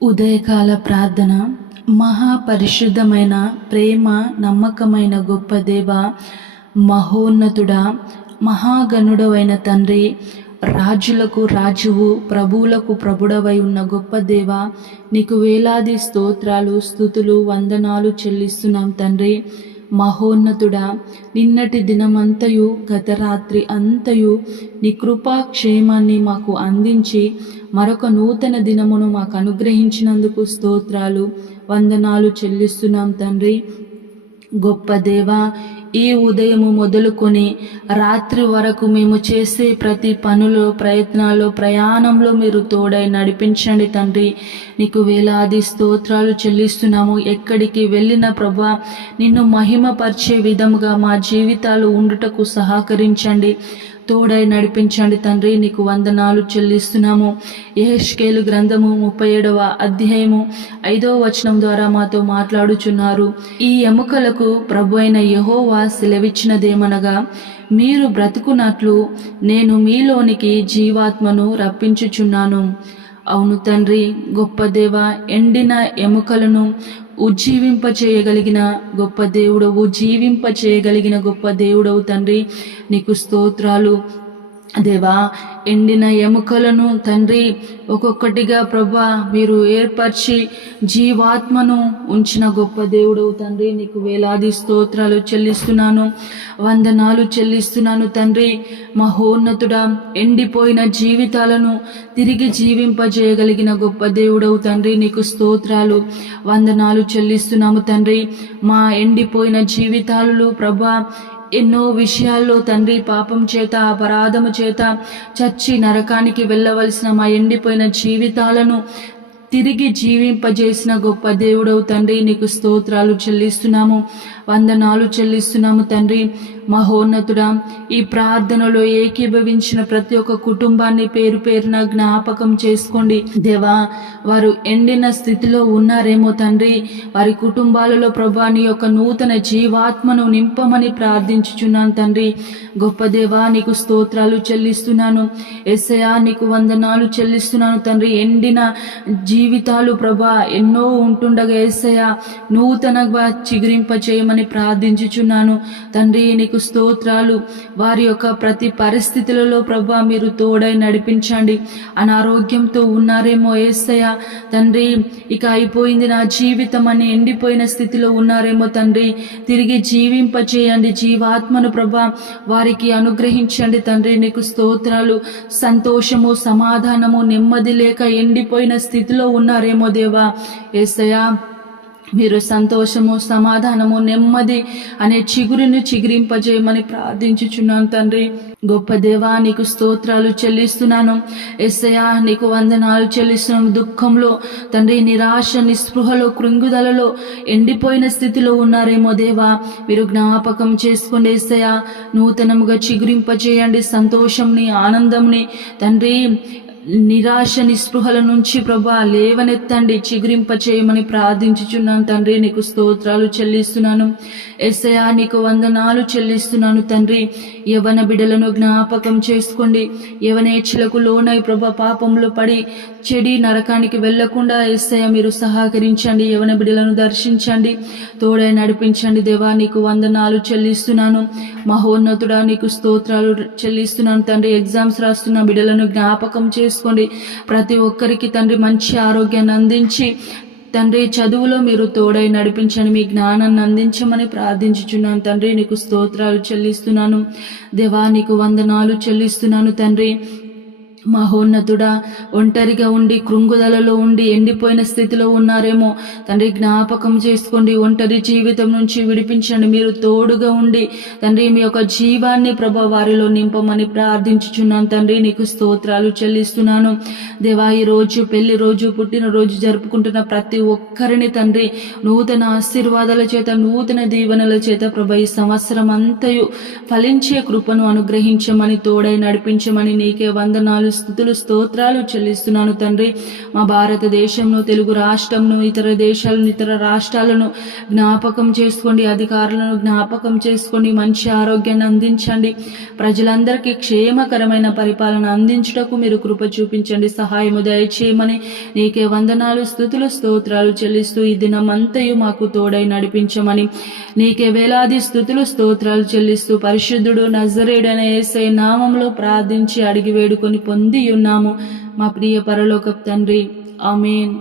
ఉదయకాల ప్రార్థన. మహాపరిశుద్ధమైన ప్రేమ నమ్మకమైన గొప్ప దేవ, మహోన్నతుడా, మహాగణుడవైన తండ్రి, రాజులకు రాజువు, ప్రభువులకు ప్రభుడవై ఉన్న గొప్ప దేవ, నీకు వేలాది స్తోత్రాలు, స్తుతులు, వందనాలు చెల్లిస్తున్నాం తండ్రి. మహోన్నతుడా, నిన్నటి దినమంతయు గత రాత్రి అంతయు నీ కృపా క్షేమాన్ని మాకు అందించి మరొక నూతన దినమును మాకు అనుగ్రహించినందుకు స్తోత్రాలు, వందనాలు చెల్లిస్తున్నాం తండ్రి. గొప్ప దేవా, ఈ ఉదయము మొదలుకొని రాత్రి వరకు మేము చేసే ప్రతి పనులు, ప్రయత్నాల్లో, ప్రయాణంలో మీరు తోడై నడిపించండి తండ్రి. నీకు వేలాది స్తోత్రాలు చెల్లిస్తున్నాము. ఎక్కడికి వెళ్ళిన ప్రభా, నిన్ను మహిమపరిచే విధముగా మా జీవితాలు ఉండుటకు సహకరించండి, తోడై నడిపించండి తండ్రి. నీకు వందనాలు చెల్లిస్తున్నాము. యెహెజ్కేలు గ్రంథము 37వ అధ్యాయము 5వ వచనం ద్వారా మాతో మాట్లాడుచున్నారు. ఈ ఎముకలకు ప్రభు అయిన యెహోవా సెలవిచ్చినదేమనగా, మీరు బ్రతుకున్నట్లు నేను మీలోనికి జీవాత్మను రప్పించుచున్నాను. అవును తండ్రి, గొప్ప దేవ, ఎండిన ఎముకలను ఉజ్జీవింపచేయగలిగిన గొప్ప దేవుడవు, జీవింపచేయగలిగిన గొప్ప దేవుడవు తండ్రి. నీకు స్తోత్రాలు దేవా. ఎండిన ఎముకలను తండ్రి ఒక్కొక్కటిగా ప్రభా మీరు ఏర్పరిచి జీవాత్మను ఉంచిన గొప్ప దేవుడవు తండ్రి. నీకు వేలాది స్తోత్రాలు చెల్లిస్తున్నాను, వందనాలు చెల్లిస్తున్నాను తండ్రి. మహోన్నతుడా, ఎండిపోయిన జీవితాలను తిరిగి జీవింపజేయగలిగిన గొప్ప దేవుడవు తండ్రి. నీకు స్తోత్రాలు, వందనాలు చెల్లిస్తున్నాము తండ్రి. మా ఎండిపోయిన జీవితాలు ప్రభా, ఎన్నో విషయాల్లో తండ్రి పాపం చేత, అపరాధము చేత చచ్చి నరకానికి వెళ్ళవలసిన మా ఎండిపోయిన జీవితాలను తిరిగి జీవింపజేసిన గొప్ప దేవుడవు తండ్రి. నీకు స్తోత్రాలు చెల్లిస్తున్నాము, వందనాలు చెల్లిస్తున్నాము తండ్రి. మహోన్నతుడా, ఈ ప్రార్థనలో ఏకీభవించిన ప్రతి ఒక్క కుటుంబాన్ని పేరు పేరున జ్ఞాపకం చేసుకోండి దేవా. వారు ఎండిన స్థితిలో ఉన్నారేమో తండ్రి, వారి కుటుంబాలలో ప్రభా నీ యొక్క నూతన జీవాత్మను నింపమని ప్రార్థించుచున్నాను తండ్రి. గొప్ప దేవా, నీకు స్తోత్రాలు చెల్లిస్తున్నాను. యేసయ్యా, నీకు వందనాలు చెల్లిస్తున్నాను తండ్రి. ఎండిన జీవితాలు ప్రభా ఎన్నో ఉంటుండగా యేసయ్యా నూతనంగా చిగురింప చేయమని ప్రార్థించుచున్నాను తండ్రి. నీకు స్తోత్రాలు. వారి యొక్క ప్రతి పరిస్థితులలో ప్రభా మీరు తోడై నడిపించండి. అనారోగ్యంతో ఉన్నారేమో యేసయ్యా తండ్రి, ఇక అయిపోయింది నా జీవితం అని ఎండిపోయిన స్థితిలో ఉన్నారేమో తండ్రి, తిరిగి జీవింపచేయండి. జీవాత్మను ప్రభా వారికి అనుగ్రహించండి తండ్రి. నీకు స్తోత్రాలు. సంతోషము, సమాధానము, నెమ్మది లేక ఎండిపోయిన స్థితిలో ఉన్నారేమో దేవా యేసయ్యా, మీరు సంతోషము, సమాధానము, నెమ్మది అనే చిగురుని చిగురింపజేయమని ప్రార్థించుచున్నాను తండ్రి. గొప్ప దేవా, నీకు స్తోత్రాలు చెల్లిస్తున్నాను. యేసయ్యా, నీకు వందనాలు చెల్లిస్తున్నాను. దుఃఖంలో తండ్రి, నిరాశ, నిస్పృహలో, కృంగుదలలో ఎండిపోయిన స్థితిలో ఉన్నారేమో దేవా, మీరు జ్ఞాపకం చేసుకోండి యేసయ్యా. నూతనముగా చిగురింపజేయండి సంతోషంని, ఆనందంని తండ్రి. నిరాశ, నిస్పృహల నుంచి ప్రభా లేవనెత్తండి, చిగురింప చేయమని ప్రార్థించుచున్నాను తండ్రి. నీకు స్తోత్రాలు చెల్లిస్తున్నాను. యేసయ్యా, నీకు వందనాలు చెల్లిస్తున్నాను తండ్రి. యవన బిడ్డలను జ్ఞాపకం చేసుకోండి. యవనేచ్ఛలకు లోనై ప్రభా పాపంలో పడి చెడి నరకానికి వెళ్లకుండా యేసయ్యా మీరు సహకరించండి. యవన బిడ్డలను దర్శించండి, తోడై నడిపించండి దేవా. నీకు వందనాలు చెల్లిస్తున్నాను. మహోన్నతుడా, నీకు స్తోత్రాలు చెల్లిస్తున్నాను తండ్రి. ఎగ్జామ్స్ రాస్తున్న బిడ్డలను జ్ఞాపకం చేసుకోండి. ప్రతి ఒక్కరికి తండ్రి మంచి ఆరోగ్యాన్ని అందించి తండ్రి చదువులో మీరు తోడై నడిపించండి. మీ జ్ఞానాన్ని అందించమని ప్రార్థించుచున్నాను తండ్రి. నీకు స్తోత్రాలు చెల్లిస్తున్నాను దేవా. నీకు వందనాలు చెల్లిస్తున్నాను తండ్రి. మహోన్నతుడా, ఒంటరిగా ఉండి కృంగుదలలో ఉండి ఎండిపోయిన స్థితిలో ఉన్నారేమో తండ్రి, జ్ఞాపకం చేసుకోండి. ఒంటరి జీవితం నుంచి విడిపించండి. మీరు తోడుగా ఉండి తండ్రి మీ యొక్క జీవాన్ని ప్రభా వారిలో నింపమని ప్రార్థించుచున్నాను తండ్రి. నీకు స్తోత్రాలు చెల్లిస్తున్నాను దేవా. ఈ రోజు పెళ్లి రోజు, పుట్టినరోజు జరుపుకుంటున్న ప్రతి ఒక్కరిని తండ్రి నూతన ఆశీర్వాదాల చేత, నూతన దీవెనల చేత ప్రభా ఈ సంవత్సరం అంతయు ఫలించే కృపను అనుగ్రహించమని, తోడై నడిపించమని నీకే వందనాలు స్తుతులు స్తోత్రాలు చెల్లిస్తున్నాను తండ్రి. మా భారతదేశంను, తెలుగు రాష్ట్రంను, ఇతర దేశాలను, ఇతర రాష్ట్రాలను జ్ఞాపకం చేసుకోండి. అధికారులను జ్ఞాపకం చేసుకోండి. మంచి ఆరోగ్యాన్ని అందించండి. ప్రజలందరికీ క్షేమకరమైన పరిపాలన అందించుటకు మీరు కృప చూపించండి. సహాయము దయచేయమని నీకే వందనాలు, స్తుతులు స్తోత్రాలు చెల్లిస్తూ ఈ దినమంతయు మాకు తోడై నడిపించమని నీకే వేలాది స్తుతులు స్తోత్రాలు చెల్లిస్తూ పరిశుద్ధుడు నజరేయుడైన యేసయ్య నామములో ప్రార్థించి అడిగి వేడుకొని పొంది ఉన్నాము మా ప్రియ పరలోకపు తండ్రి. ఆమేన్.